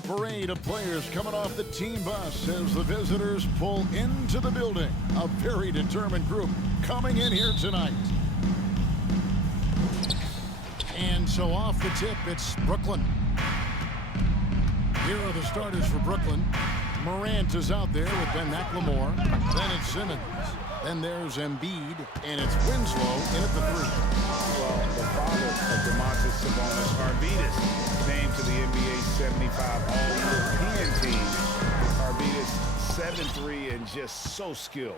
The parade of players coming off the team bus as the visitors pull into the building. A very determined group coming in here tonight. And so off the tip, it's Brooklyn. Here are the starters for Brooklyn. Morant is out there with Ben McLemore. Then it's Simmons. Then there's Embiid. And it's Winslow in at the 3. Well, the father of Domantas Sabonis, Arvidas, named to the NBA 75 All-European team. Arvidas 7'3" and just so skilled.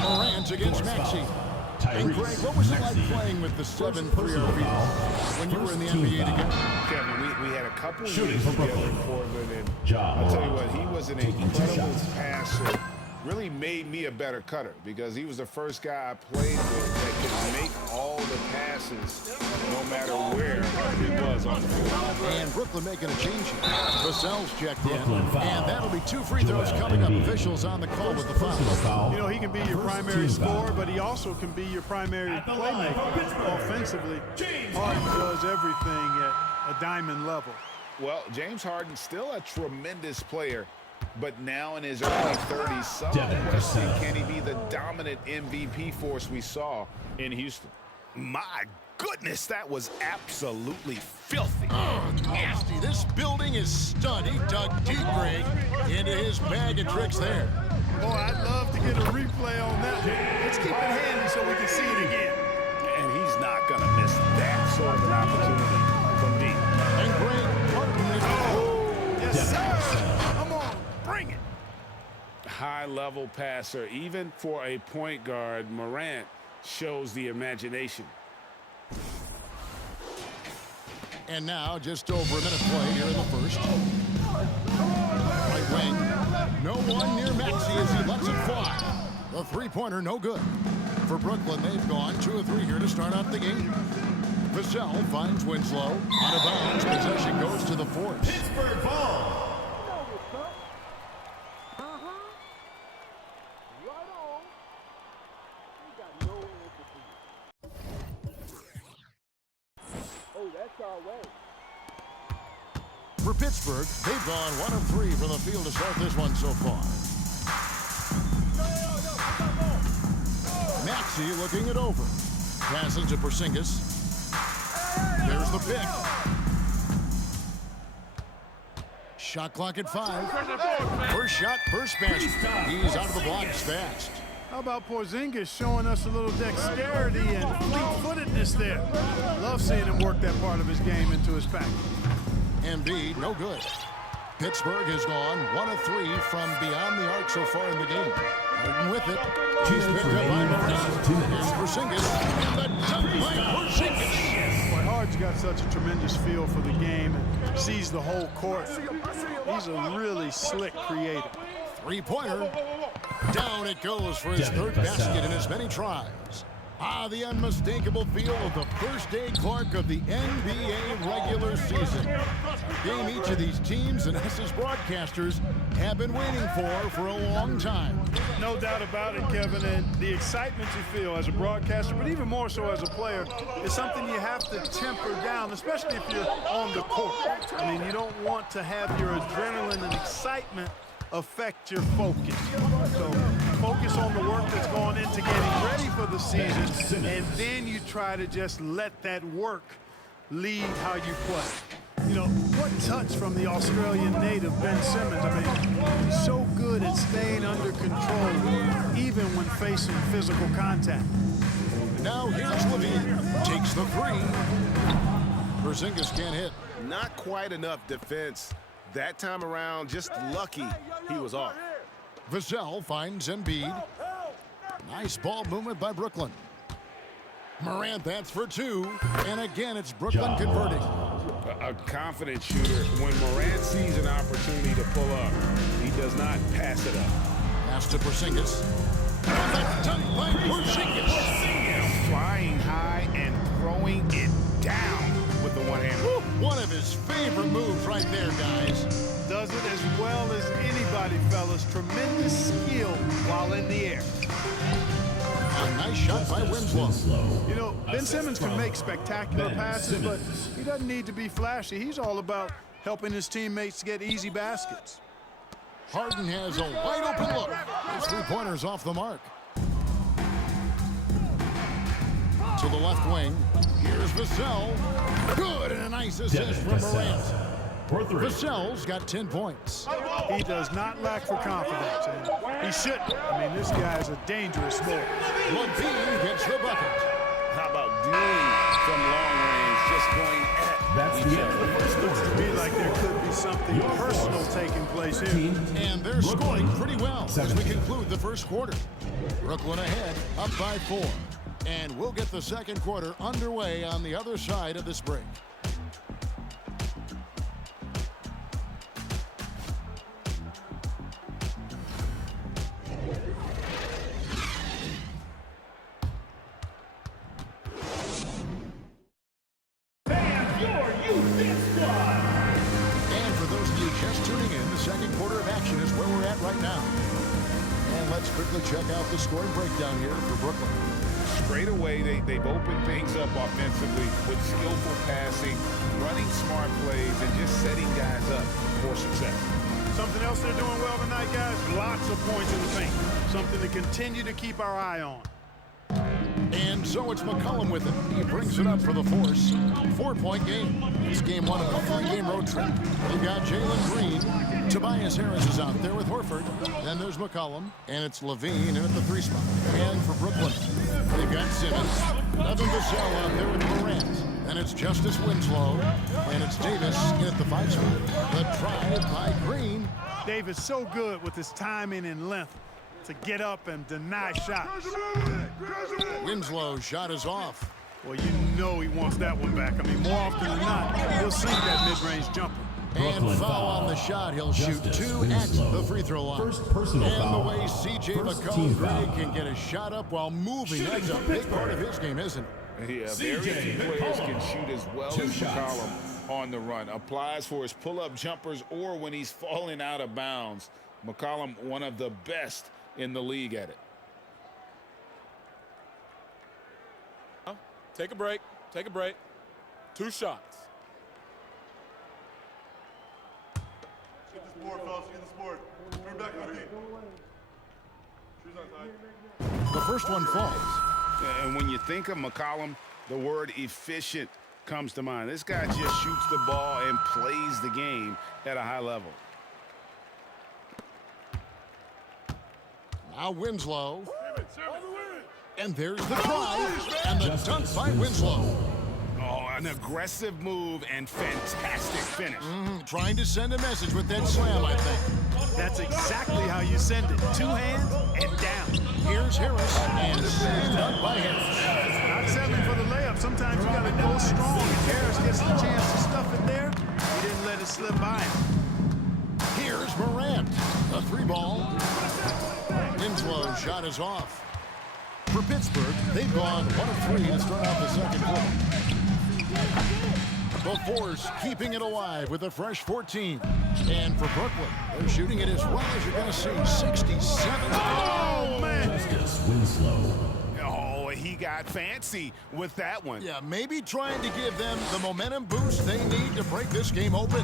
Morant against Maxey. And Greg, what was it like playing with the 7'3" Arvidas when you were in the NBA together? Kevin, we had a couple of years together in Portland, and I'll tell you what, he was an incredible passer. Really made me a better cutter because he was the first guy I played with that could make all the passes no matter where he was on the field. And Brooklyn making a change here. Vassell's checked in, and that'll be 2 free throws coming up. Officials on the call with the foul. You know, he can be your primary scorer, but he also can be your primary playmaker offensively. Harden does everything at a diamond level. Well, James Harden still a tremendous player, but now in his early 30s, some question, can he be the dominant MVP force we saw in Houston? My goodness, that was absolutely filthy. Oh, nasty. This building is stunned. He dug deep, Greg, into his bag of tricks there. Boy, I'd love to get a replay on that one. Let's keep it handy so we can see it again. And he's not going to miss that sort of an opportunity from deep. And Greg, Harden is... Oh, yes, sir. Come on, bring it. High-level passer, even for a point guard. Morant shows the imagination. And now, just over a minute play here in the first. Right wing. No one near Maxey as he lets it fly. The three-pointer, no good. For Brooklyn, they've gone 2 of 3 here to start out the game. Vassell finds Winslow. Out of bounds, possession goes to the Force. Pittsburgh ball. For Pittsburgh, they've gone 1 of 3 from the field to start this one so far. Maxey looking it over. Passes to Porzingis. There's the pick. Shot clock at 5. First shot, first basket. He's out of the blocks fast. How about Porzingis showing us a little dexterity and fleet-footedness there? Love seeing him work that part of his game into his pack. Embiid, no good. Pittsburgh has gone 1 of 3 from beyond the arc so far in the game. Harden with it. He's picked up by Porzingis. And the dunk by Porzingis. Boy, Harden's got such a tremendous feel for the game and sees the whole court. He's a really slick creator. Three-pointer. Down it goes for his 3rd basket in as many tries. The unmistakable feel of the first-day Clark of the NBA regular season. A game each of these teams and us as broadcasters have been waiting for a long time. No doubt about it, Kevin, and the excitement you feel as a broadcaster, but even more so as a player, is something you have to temper down, especially if you're on the court. I mean, you don't want to have your adrenaline and excitement affect your focus. So focus on the work that's gone into getting ready for the season, and then you try to just let that work lead how you play. You know, what touch from the Australian native, Ben Simmons. I mean, he's so good at staying under control, even when facing physical contact. Now here's Levine. Takes the 3. Porzingis can't hit. Not quite enough defense. That time around, just lucky he was off. Vassell finds Embiid. Nice ball movement by Brooklyn. Morant, that's for 2. And again, it's Brooklyn converting. A confident shooter. When Morant sees an opportunity to pull up, he does not pass it up. Pass to Porzingis. And the dunk by Porzingis. Flying high and throwing it down with the one-hander. One of his favorite moves right there, guys. Does it as well as anybody, fellas. Tremendous skill while in the air. A nice shot by Winslow. You know, Ben Simmons can make spectacular passes, but he doesn't need to be flashy. He's all about helping his teammates get easy baskets. Harden has a wide open look. His three-pointers off the mark. To the left wing. Here's Vassell. Good, and a nice assist from Morant. Vassell's got 10 points. He does not lack for confidence, and he shouldn't. I mean, this guy is a dangerous sport. Levine gets the bucket. How about dealing from long range, just going at That's the end of the first Looks to quarter. me like there could be something personal taking place here. And they're scoring pretty well as we conclude the first quarter. Brooklyn ahead, up by 4. And we'll get the second quarter underway on the other side of this break. And for those of you just tuning in, the second quarter of action is where we're at right now. And let's quickly check out the scoring breakdown here for Brooklyn. straight away. They've opened things up offensively with skillful passing, running smart plays, and just setting guys up for success. Something else they're doing well tonight, guys, lots of points in the paint. Something to continue to keep our eye on. And so it's McCollum with it. He brings it up for the Force. 4-point game. It's game one of a 3-game road trip. They've got Jalen Green. Tobias Harris is out there with Horford. Then there's McCollum. And it's Levine in at the 3 spot. And for Brooklyn, they've got Simmons. Devin Vassell out there with Morant. And it's Justice Winslow. And it's Davis in at the 5 spot. The drive by Green. Davis so good with his timing and length to get up and deny shots. Winslow's shot is off. Well, you know he wants that one back. I mean, more often than not, he'll sink that mid-range jumper. And foul on the shot. He'll shoot 2 at the free throw line. First personal and foul. the way C.J. McCollum can get a shot up while moving. That's a big part of his game, isn't it? Yeah, very few players can shoot as well as McCollum on the run. Applies for his pull-up jumpers or when he's falling out of bounds. McCollum, one of the best in the league at it. Take a break. Take a break. 2 shots. Get this board, fellas. Get this board. Bring back my feet. Shoes on side. The first one falls. And when you think of McCollum, the word efficient comes to mind. This guy just shoots the ball and plays the game at a high level. Now Winslow. And there's the drive. And the dunk by Winslow. Oh, an aggressive move and fantastic finish. Trying to send a message with that slam, I think. That's exactly how you send it. 2 hands and down. Here's Harris. And slammed up by Harris. Not settling for the layup. Sometimes you got to go strong. If Harris gets the chance to stuff it there, he didn't let it slip by him. Here's Morant. A 3-ball. Winslow's shot is off. For Pittsburgh, they've gone 1 of 3 to start out the second quarter. The Force keeping it alive with a fresh 14. And for Brooklyn, they're shooting it as well as you're going to see. 67. Oh, man. Justice Winslow. Oh, he got fancy with that one. Yeah, maybe trying to give them the momentum boost they need to break this game open.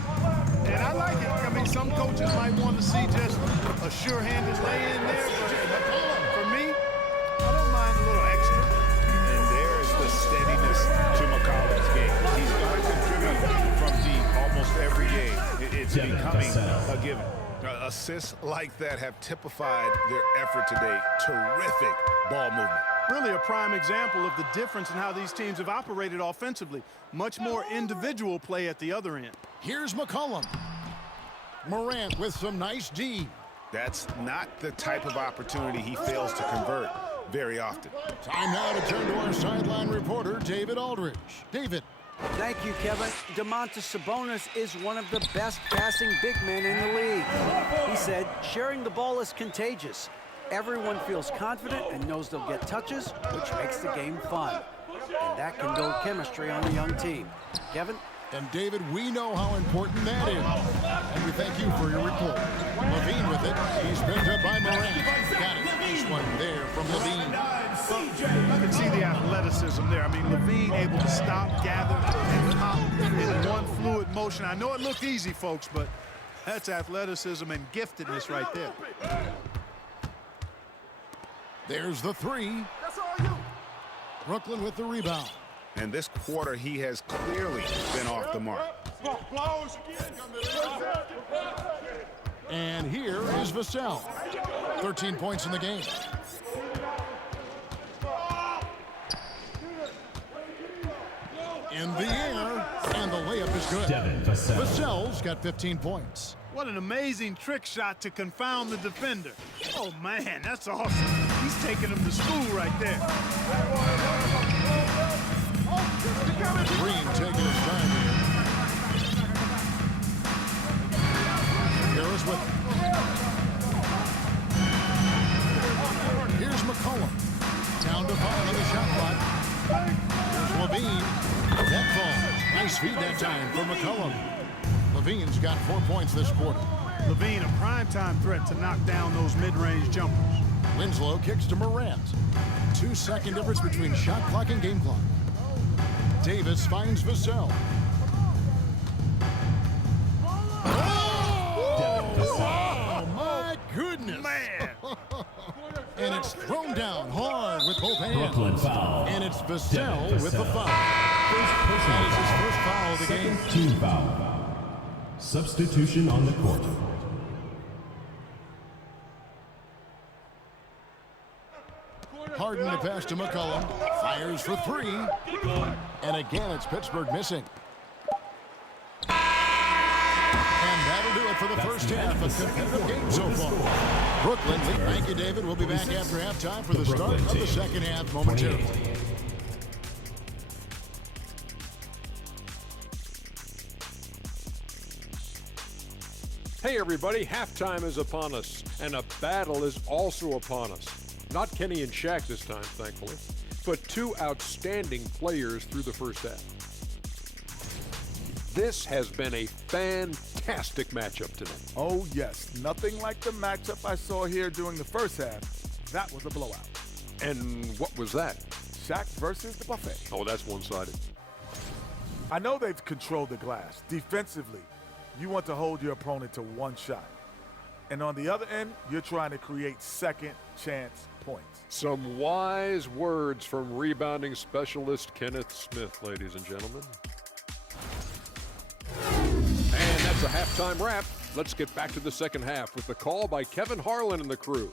And I like it. I mean, some coaches might want to see just a sure-handed lay-in there. But for me, I don't mind a little extra. And there's the steadiness to McCollum's game. He's going to contribute from deep almost every game. It's Devin becoming Vassell. a given. Assists like that have typified their effort today. Terrific ball movement. Really a prime example of the difference in how these teams have operated offensively. Much more individual play at the other end. Here's McCollum. Morant with some nice D. That's not the type of opportunity he fails to convert very often. Time now to turn to our sideline reporter, David Aldridge. David. Thank you, Kevin. Domantas Sabonis is one of the best passing big men in the league. He said, sharing the ball is contagious. Everyone feels confident and knows they'll get touches, which makes the game fun. And that can build chemistry on a young team. Kevin? And David, we know how important that is. And we thank you for your report. Levine with it. He's picked up by Morant. Got it. Nice one there from Levine. You can see the athleticism there. I mean, Levine able to stop, gather, and pop in one fluid motion. I know it looked easy, folks, but that's athleticism and giftedness right there. There's the three. Brooklyn with the rebound. And this quarter, he has clearly been off the mark. And here is Vassell. 13 points in the game. In the air, and the layup is good. Devin Vassell. Vassell's got 15 points. What an amazing trick shot to confound the defender. Oh, man, that's awesome. He's taking him to school right there. Green taking his time here. Harris with it. Here's McCollum. Down to 5 on the shot clock. Here's Levine. That falls. Nice feed that time for McCollum. Levine's got 4 points this quarter. Levine, a primetime threat to knock down those mid-range jumpers. Winslow kicks to Morant. 2-second difference between shot clock and game clock. Davis finds Vassell. Oh, my goodness. Man. And it's thrown down hard with both hands. Brooklyn foul. And it's Vassell with the foul. That is his first foul of the game. Second team foul. Substitution on the court. Harden to pass to McCollum. Fires for three. And again, it's Pittsburgh missing. And that'll do it for the first half of competitive game so far. Brooklyn lead. Thank you, David. We'll be back after halftime for the start of the second half momentarily. Hey everybody, halftime is upon us, and a battle is also upon us. Not Kenny and Shaq this time, thankfully, but two outstanding players through the first half. This has been a fantastic matchup tonight. Oh yes, nothing like the matchup I saw here during the first half. That was a blowout. And what was that? Shaq versus the buffet. Oh, that's one-sided. I know they've controlled the glass. Defensively, you want to hold your opponent to one shot. And on the other end, you're trying to create second chance points. Some wise words from rebounding specialist Kenneth Smith, ladies and gentlemen. And that's a halftime wrap. Let's get back to the second half with the call by Kevin Harlan and the crew.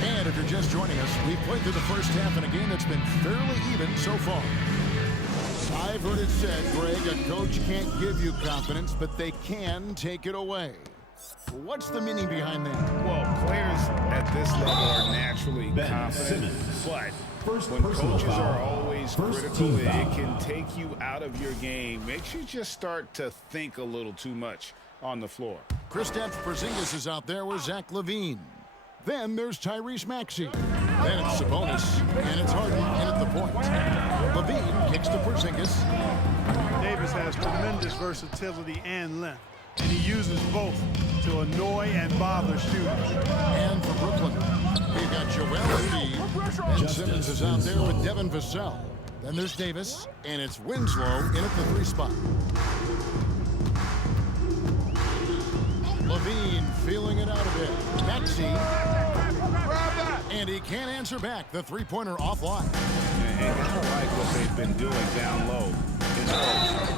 And if you're just joining us, we've played through the first half in a game that's been fairly even so far. I've heard it said, Greg, a coach can't give you confidence, but they can take it away. What's the meaning behind that? Well, players at this level are naturally confident, but when coaches are always critical, it can take you out of your game. Makes you just start to think a little too much on the floor. Kristaps Porzingis is out there with Zach LaVine. Then there's Tyrese Maxey. Then it's Sabonis, and it's Harden in at the point. LaVine kicks to Porzingis. Davis has tremendous versatility and length, and he uses both to annoy and bother shooters. And for Brooklyn, we've got Joel Embiid. Ben Simmons is out there with Devin Vassell. Then there's Davis, and it's Winslow in at the 3 spot. LaVine feeling it out a bit. Maxey. And he can't answer back. The three-pointer offline. And I don't like what they've been doing down low.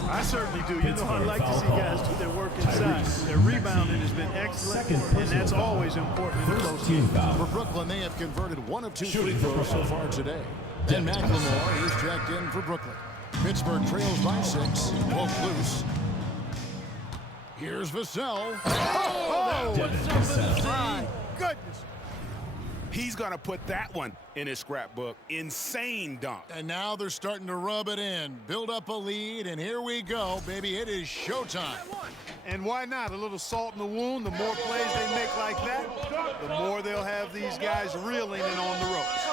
I certainly do. You know, I like to see guys do their work inside. Their rebounding has been excellent, and that's always important in those teams. For Brooklyn, they have converted 1 of 2 free throws so far today. Then McLemore is checked in for Brooklyn. Pittsburgh trails by 6. Both loose. Here's Vassell. Oh, My goodness. He's going to put that one in his scrapbook. Insane dunk. And now they're starting to rub it in. Build up a lead, and here we go, baby. It is showtime. And why not? A little salt in the wound. The more plays they make like that, the more they'll have these guys reeling and on the ropes.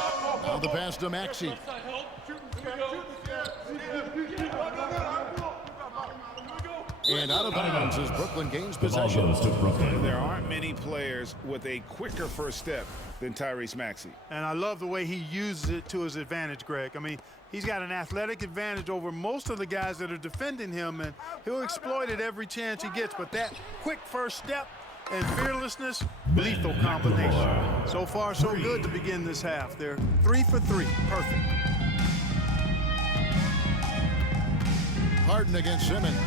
Now the pass to Maxey. And out of bounds as Brooklyn gains The ball possession. goes to Brooklyn. There aren't many players with a quicker first step than Tyrese Maxey. And I love the way he uses it to his advantage, Greg. I mean, he's got an athletic advantage over most of the guys that are defending him, and he'll exploit it every chance he gets. But that quick first step and fearlessness, lethal combination. So far, so good to begin this half. They're 3 for 3. Perfect. Harden against Simmons.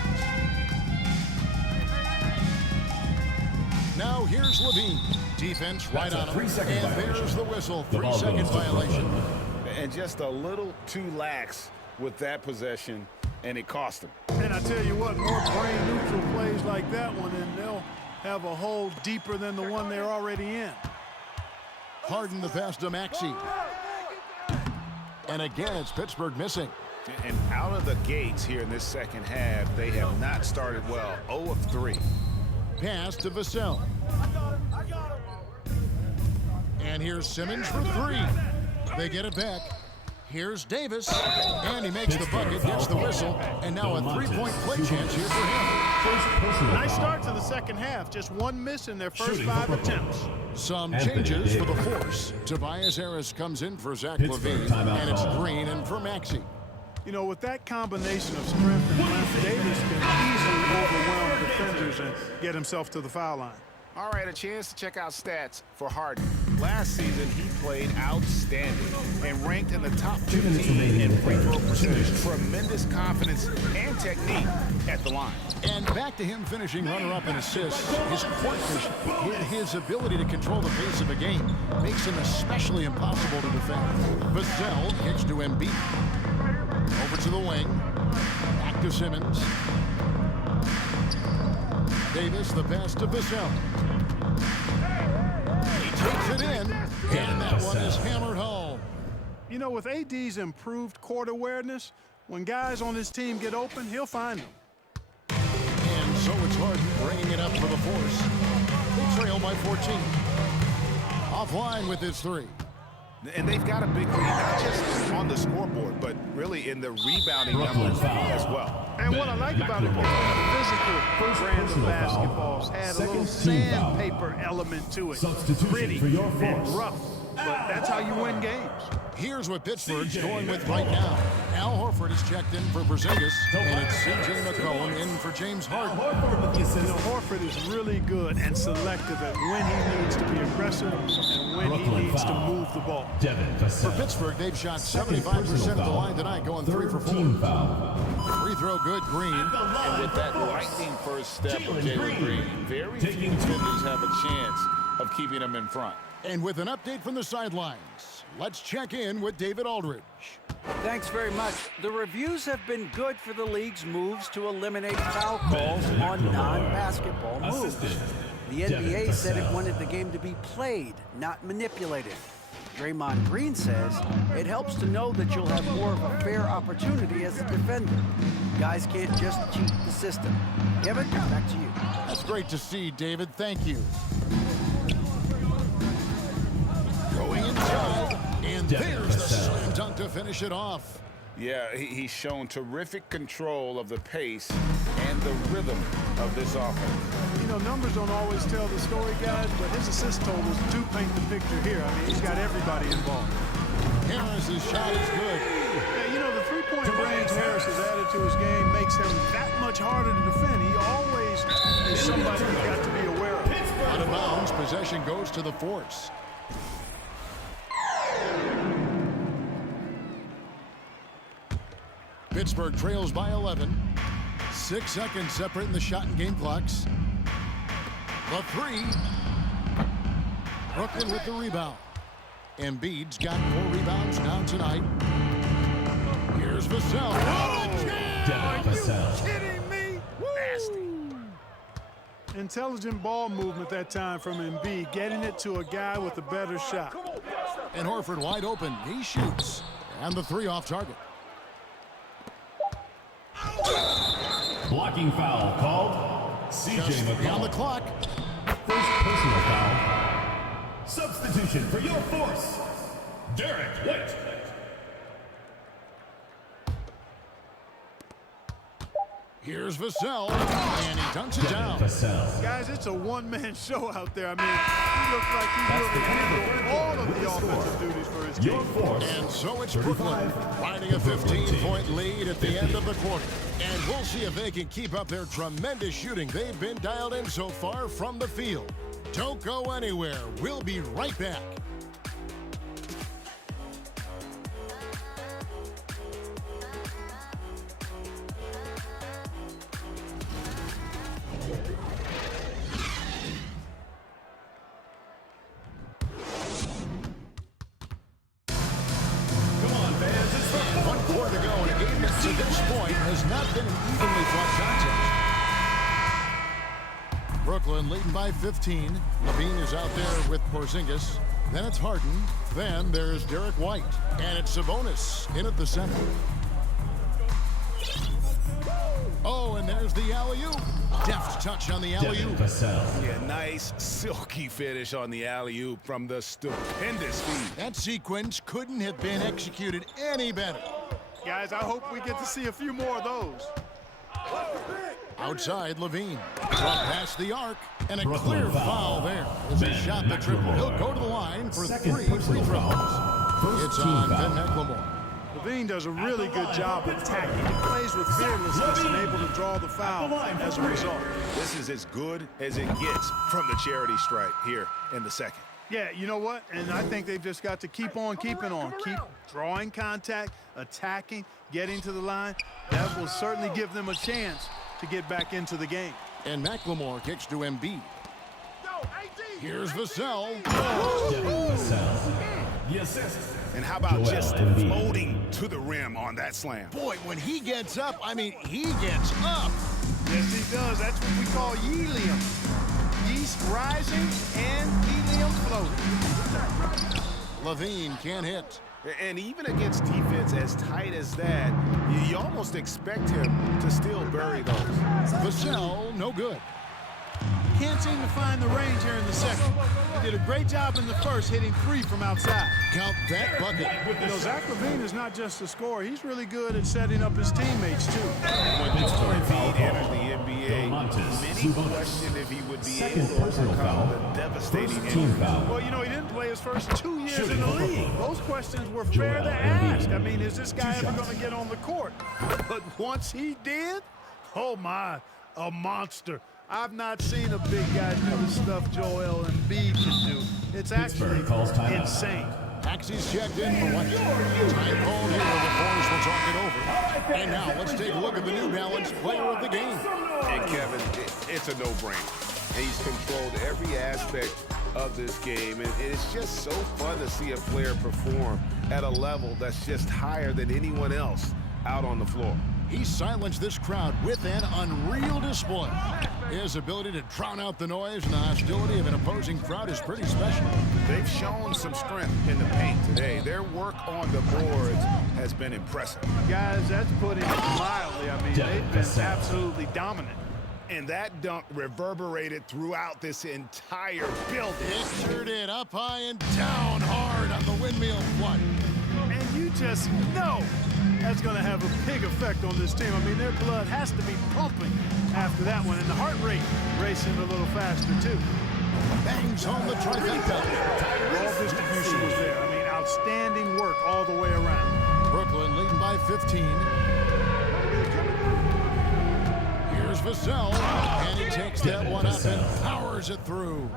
Now here's Levine. Defense right on him. And there's the whistle. 3-second violation. And just a little too lax with that possession, and it cost him. And I tell you what, more brain-neutral plays like that one, and they'll have a hole deeper than the one they're already in. Harden the pass to Maxey. And again, it's Pittsburgh missing. And out of the gates here in this second half, they have not started well. 0 of 3. Pass to Vassell. And here's Simmons for 3. They get it back. Here's Davis. And he makes the bucket, gets the whistle. And now a 3-point play chance here for him. Nice start to the second half. Just one miss in their first 5 attempts. Some changes for the Force. Tobias Harris comes in for Zach Levine. And it's Green in for Maxey. You know, with that combination of strength and length, Davis can easily overwhelm defenders and get himself to the foul line. All right, a chance to check out stats for Harden. Last season, he played outstanding and ranked in the top 15 in free throw percentage. Tremendous confidence and technique at the line. And back to him finishing runner-up in assists. His court vision, his ability to control the pace of a game makes him especially impossible to defend. Vassell kicks to Embiid. Over to the wing. Back to Simmons. Davis, the pass to Vassell. He takes it in, and that one is hammered home. You know, with AD's improved court awareness, when guys on his team get open, he'll find them. And so it's Harden bringing it up for the Force. They trail by 14. Offline with his 3. And they've got a big lead, not just on the scoreboard, but really in the rebounding numbers as well. And what I like about it is the physical brand of basketballs had a little sandpaper element to it. Pretty and rough, but that's how you win games. Here's what Pittsburgh's going with right now. Al Horford is checked in for Porzingis, and it's C.J. McCollum in for James Harden. You know, Horford is really good and selective at when he needs to be aggressive and when he needs to move the ball. Devin. For Pittsburgh, they've shot 75% of the line tonight, going 3 for 4. Free throw good, Green. And with that lightning first step of Jalen Green, very few defenders have a chance of keeping him in front. And with an update from the sidelines, let's check in with David Aldridge. Thanks very much. The reviews have been good for the league's moves to eliminate foul calls on non-basketball moves. The NBA said it wanted the game to be played, not manipulated. Draymond Green says it helps to know that you'll have more of a fair opportunity as a defender. Guys can't just cheat the system. Devin, back to you. That's great to see, David. Thank you. Going inside, and there's the slam dunk to finish it off. Yeah, he's shown terrific control of the pace and the rhythm of this offense. You know, numbers don't always tell the story, guys, but his assist totals do paint the picture here. I mean, he's got everybody involved. Harris's shot is good. Yeah, you know, the three-point range Harris has added to his game makes him that much harder to defend. He always is somebody you've got to be aware of. Out of bounds, possession goes to the Force. Pittsburgh trails by 11. 6 seconds separating the shot and game clocks. The 3. Brooklyn with the rebound. Embiid's got 4 rebounds now tonight. Here's Vassell. Are you kidding me? Nasty. Intelligent ball movement that time from Embiid, getting it to a guy with a better shot. And Horford wide open. He shoots. And the 3 off target. Blocking foul called. C.J. McCollum. On the clock. First personal foul. Substitution for your Force. Derek White. Here's Vassell, and he dunks it down. Guys, it's a one-man show out there. I mean, he looks like he's really handled all of the offensive duties for his team. And so it's Brooklyn riding a 15-point lead at the end of the quarter. And we'll see if they can keep up their tremendous shooting they've been dialed in so far from the field. Don't go anywhere. We'll be right back. To this point has not been an evenly fought contest. Brooklyn leading by 15. Levine is out there with Porzingis. Then it's Harden. Then there's Derek White. And it's Sabonis in at the center. Oh, and there's the alley-oop. Deft touch on the alley-oop. Yeah, nice, silky finish on the alley-oop from the stupendous feed. That sequence couldn't have been executed any better. Guys, I hope we get to see a few more of those. Outside, Levine. Past the arc, and a clear foul there. As he shot the triple. He'll go to the line for 3 free throws. It's on Ben McLemore. Levine does a really good job attacking. He plays with fearlessness and able to draw the foul as a result. This is as good as it gets from the charity stripe here in the second. Yeah, you know what? And I think they've just got to keep on keeping on. Keep drawing contact, attacking, getting to the line. That will certainly give them a chance to get back into the game. And McLemore kicks to Embiid. Here's Vassell. And how about just floating to the rim on that slam? Boy, when he gets up, I mean, he gets up. Yes, he does. That's what we call helium. Yeast rising and helium floating. Levine can't hit. And even against defense as tight as that, you almost expect him to still bury those. Vassell, no good. Can't seem to find the range here in the second. He did a great job in the first, hitting 3 from outside. Count that bucket. You know, Zach LaVine is not just a scorer. He's really good at setting up his teammates, too. When Joel Embiid entered the NBA, many questioned if he would be able to overcome the devastating injury. Well, you know, he didn't play his first 2 years in the league. Those questions were fair to ask. I mean, is this guy ever going to get on the court? But once he did, oh my, a monster. I've not seen a big guy do the stuff Joel Embiid can do. It's actually insane. Taxi's checked in for one. Time called here. The boys will talk it over. And now let's take a look at the New Balance player of the game. And Kevin, it's a no-brainer. He's controlled every aspect of this game, and it's just so fun to see a player perform at a level that's just higher than anyone else out on the floor. He silenced this crowd with an unreal display. His ability to drown out the noise and the hostility of an opposing crowd is pretty special. They've shown some strength in the paint today. Their work on the boards has been impressive. Guys, that's putting it mildly. I mean, they've been absolutely dominant. And that dunk reverberated throughout this entire building. It sure did, up high and down hard on the windmill flood. And you just know that's going to have a big effect on this team. I mean, their blood has to be pumping after that one, and the heart rate racing a little faster, too. Bangs home the trifecta. Ball distribution was there. I mean, outstanding work all the way around. Brooklyn leading by 15. Here's Vassell, and he takes that one up and powers it through.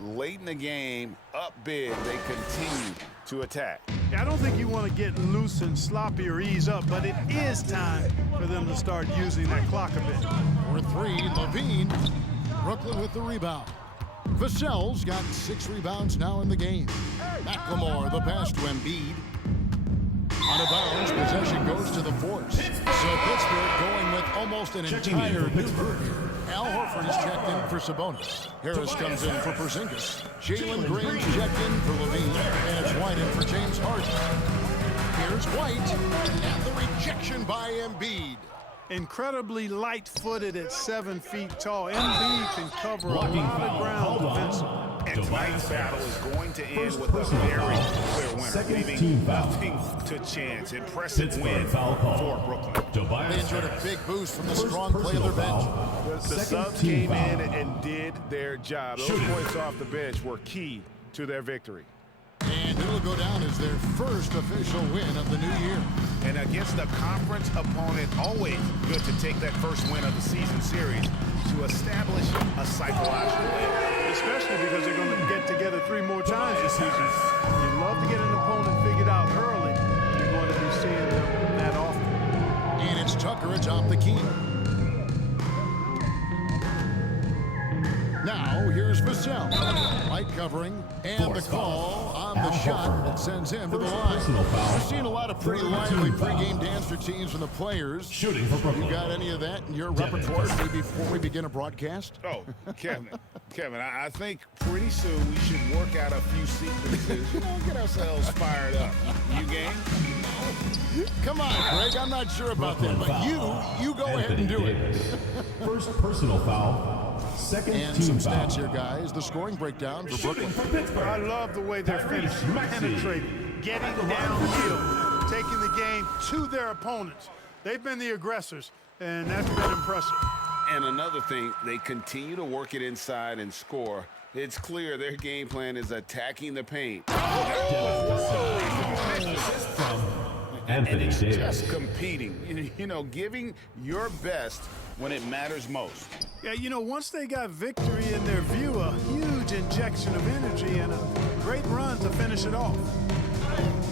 Late in the game, up big, they continue to attack. I don't think you want to get loose and sloppy or ease up, but it is time for them to start using that clock a bit. For 3, Levine. Brooklyn with the rebound. Vassell's got 6 rebounds now in the game. McLemore, the pass to Embiid. Out of bounds, possession goes to the Force. So Pittsburgh going with almost an entire new group. Al Horford is checked in for Sabonis. Harris comes in for Porzingis. Jalen Green's checked in for Levine. And it's White in for James Harden. Here's White. And the rejection by Embiid. Incredibly light-footed at 7 feet tall. Embiid can cover a lot of ground defensively. And tonight's battle is going to end with a very clear winner, leaving nothing to chance. Impressive win for Brooklyn. They enjoyed a big boost from the strong play of their bench. The subs came in and did their job. Those points off the bench were key to their victory. And it'll go down as their first official win of the new year. And against a conference opponent, always good to take that first win of the season series to establish a psychological edge. Especially because they're going to get together 3 more times this season. You love to get an opponent figured out early. You're going to be seeing them that often. And it's Tucker atop the key. Now, here's Vassell. Light covering, and the call on the shot that sends him to the line. We're seeing a lot of pretty lively pregame dance routines from the players. Shooting for Brooklyn. You got any of that in your repertoire before we begin a broadcast? Oh, Kevin, I think pretty soon we should work out a few sequences, get ourselves fired up. You game? Come on, Greg, I'm not sure about that, but you go ahead and do it. First personal foul. Second and team some foul. stats here, guys. The scoring breakdown for Brooklyn. I love the way they're finishing, penetrating, getting downhill, taking the game to their opponents. They've been the aggressors, and that's been impressive. And another thing, they continue to work it inside and score. It's clear their game plan is attacking the paint. And it's just competing, giving your best when it matters most. Yeah, once they got victory in their view, a huge injection of energy and a great run to finish it off.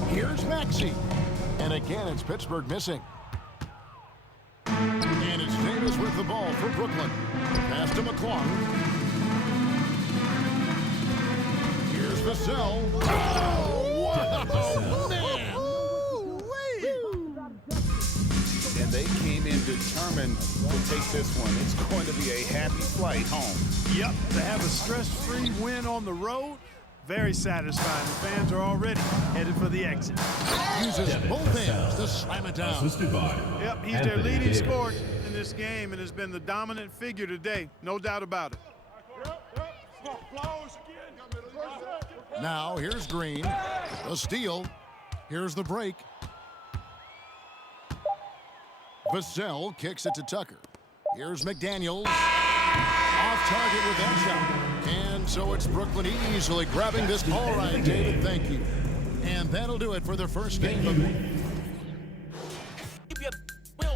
Here's Maxey. And again, it's Pittsburgh missing. And it's Davis with the ball for Brooklyn. Pass to McClung. Here's Vassell. Oh, man! And they came in determined to take this one. It's going to be a happy flight home. Yep, to have a stress-free win on the road, very satisfying. The fans are already headed for the exit. Uses both hands to slam it down. Yep, he's their leading scorer in this game and has been the dominant figure today, no doubt about it. Now, here's Green. A steal. Here's the break. Vassell kicks it to Tucker. Here's McDaniels. Off target with that shot. And so it's Brooklyn easily grabbing this. All right, David, thank you. And that'll do it for their first game of